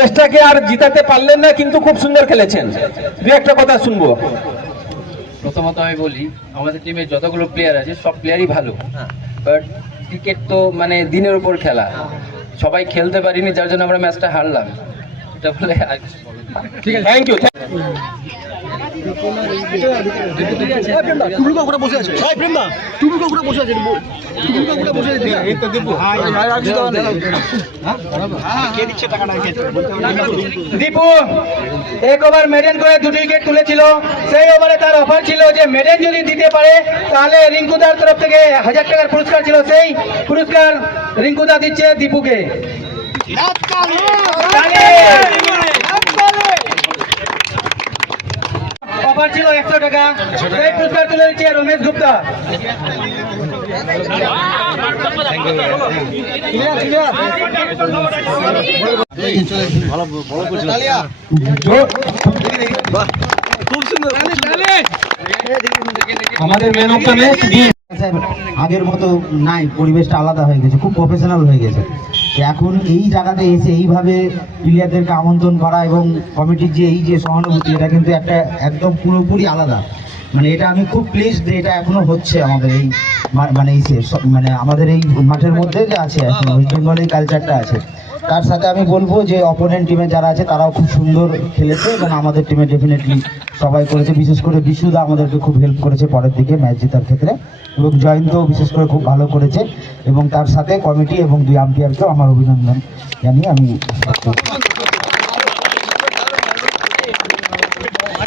ম্যাচটাকে আর জিতাতে পারলেন না, কিন্তু খুব সুন্দর খেলেছেন। দু একটা কথা শুনবো। প্রথমত আমি বলি, আমাদের টিমে যতগুলো প্লেয়ার আছে সব প্লেয়ারই ভালো, বাট ক্রিকেট তো মানে দিনের উপর খেলা, সবাই খেলতে পারিনি, যার জন্য আমরা ম্যাচটা হারলাম। এটা বলে ঠিক আছে, থ্যাংক ইউ। দীপু এক ওভার মেডেন করে 2 উইকেট তুলেছিল। সেই ওভারে তার অফার ছিল যে মেডেন যদি দিতে পারে তাহলে রিঙ্কুদার তরফ থেকে 1000 টাকার পুরস্কার ছিল, সেই পুরস্কার রিঙ্কুদা দিচ্ছে দীপুকে। অফার ছিল 100 টাকা, সেই পুরস্কার তুলে দিচ্ছে রমেশ গুপ্তা। আমাদের ম্যান অফ দ্য ম্যাচ আগের মতো নাই, পরিবেশটা আলাদা হয়ে গেছে, খুব প্রফেশনাল হয়ে গেছে। এখন এই জায়গাতে এসে এইভাবে প্লেয়ারদেরকে আমন্ত্রণ করা এবং কমিটির যে এই যে সহানুভূতি, এটা কিন্তু একটা একদম পুরোপুরি আলাদা। মানে এটা আমি খুব প্লিজড যে এটা এখনো হচ্ছে আমাদের এই মানে এই মানে আমাদের এই মাঠের মধ্যে যে আছে এখন ওয়েস্ট বেঙ্গল এই কালচারটা আছে। তার সাথে আমি বলবো যে অপোনেন্ট টিমে যারা আছে তারাও খুব সুন্দর খেলেছে এবং আমাদের টিমে ডেফিনেটলি সবাই করেছে, বিশেষ করে বিশুদা আমাদেরকে খুব হেল্প করেছে পরের দিকে ম্যাচ জেতার ক্ষেত্রে, এবং জয়ন্তও বিশেষ করে খুব ভালো করেছে। এবং তার সাথে কমিটি এবং 2 আম্পায়ারকেও আমার অভিনন্দন জানিয়ে আমি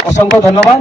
অসংখ্য ধন্যবাদ।